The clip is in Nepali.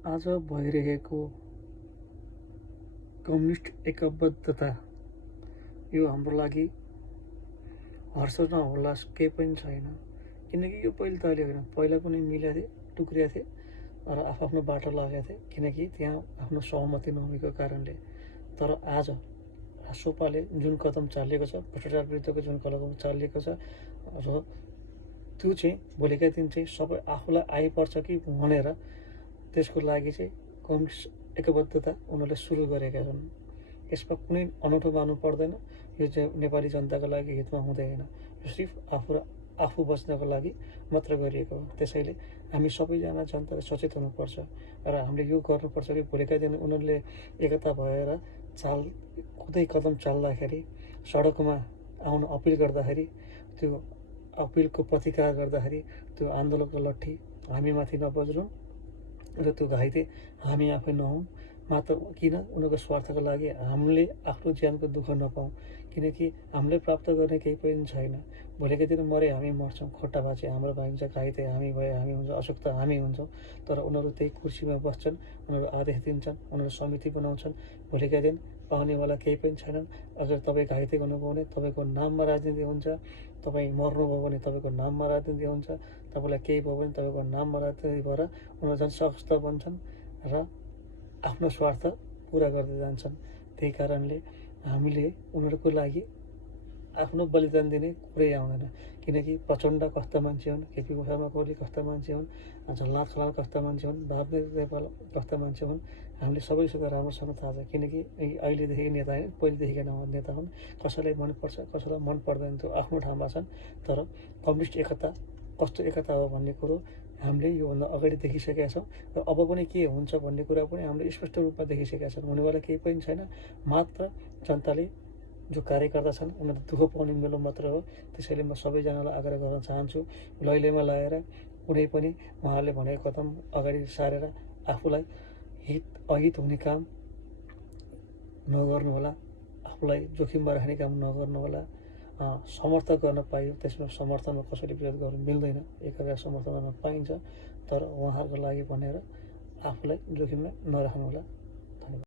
आज भइरहेको कम्युनिस्ट एकबद्धता यो हाम्रो लागि हर्ष न उल्लास केही पनि छैन। किनकि यो पहिले त अहिले होइन, पहिला पनि मिलेको थिए, टुक्रिया थिए र आफ्नो बाटो लागेका थिए, किनकि त्यहाँ आफ्नो सहमति नहुनुको कारणले। तर आज रासोपाले जुन कदम चालिएको छ, भ्रष्टाचार विरुद्धको जुन कदम चालिएको छ र त्यो चाहिँ भोलिका दिन चाहिँ सबै आफूलाई आइपर्छ कि भनेर त्यसको लागि चाहिँ कम्युनिस्ट एकबद्धता उनीहरूले सुरु गरेका छन्। यसमा कुनै अनौठो मान्नु पर्दैन। यो चाहिँ नेपाली जनताको लागि हितमा हुँदैन, यो सिर्फ आफू बच्नको लागि मात्र गरिएको हो। त्यसैले हामी सबैजना जनताले सचेत हुनुपर्छ र हामीले यो गर्नुपर्छ कि भोलिका दिन उनीहरूले एकता भएर कुनै कदम चाल्दाखेरि, सडकमा आउन अपिल गर्दाखेरि, त्यो अपिलको प्रतिकार गर्दाखेरि त्यो आन्दोलनको लट्ठी हामीमाथि नबज्नु र त्यो घाइते हामी आफै नहौँ। मात्र किन उनीहरूको स्वार्थको लागि हामीले आफ्नो ज्यानको दुःख नपाऊँ, किनकि हामीले प्राप्त गर्ने केही पनि छैन। भोलिको दिन मरे हामी मर्छौँ, खुट्टा भाँचे हाम्रो भाइन्छ, घाइते हामी भए हामी हुन्छ, अशक्त हामी हुन्छौँ। तर उनीहरू त्यही कुर्सीमा बस्छन्, उनीहरू आदेश दिन्छन्, उनीहरू समिति बनाउँछन्। भोलिका दिन पाउनेवाला केही पनि छैनन्। अगर तपाईँ घाइते हुनुभयो भने तपाईँको नाममा राजनीति हुन्छ, तपाईँ मर्नुभयो भने तपाईँको नाममा राजनीति हुन्छ, तपाईँलाई केही भयो भने तपाईँको नाममा राजनीति भएर उनीहरू झन् सशक्त बन्छन् र आफ्नो स्वार्थ पुरा गर्दै जान्छन्। त्यही कारणले हामीले उनीहरूको लागि आफ्नो बलिदान दिने कुरै आउँदैन। किनकि प्रचण्ड कस्ता मान्छे हुन्, केपी शर्मा ओली कस्ता मान्छे हुन्, झलनाथ खनाल कस्ता मान्छे हुन्, बाबुदेव नेपाल कस्ता मान्छे हुन्, हामीले सबैसँग राम्रोसँग थाहा छ। किनकि अहिलेदेखि नेता होइन, पहिलेदेखिका नेता हुन्। कसैलाई मनपर्छ, कसैलाई मन पर्दैन, त्यो आफ्नो ठाउँमा छन्। तर कम्युनिस्ट एकता कस्तो एकता हो भन्ने कुरो हामीले योभन्दा अगाडि देखिसकेका छौँ र अब पनि के हुन्छ भन्ने कुरा पनि हामीले स्पष्ट रूपमा देखिसकेका छौँ। हुनेवाला केही पनि छैन। मात्र जनताले जो कार्यकर्ता छन् उनीहरूले दुःख पाउने बेला मात्र हो। त्यसैले म सबैजनालाई आग्रह गर्न चाहन्छु, लैलैमा लगाएर कुनै पनि उहाँले भनेको कदम अगाडि सारेर आफूलाई अहित हुने काम नगर्नुहोला, आफूलाई जोखिममा राख्ने काम नगर्नुहोला। समर्थन गर्न पाइयो, त्यसमा समर्थनमा कसैले विरोध गर्नु मिल्दैन, एकअर्का समर्थन गर्न पाइन्छ। तर उहाँहरूको लागि भनेर आफूलाई जोखिममा नराख्नुहोला।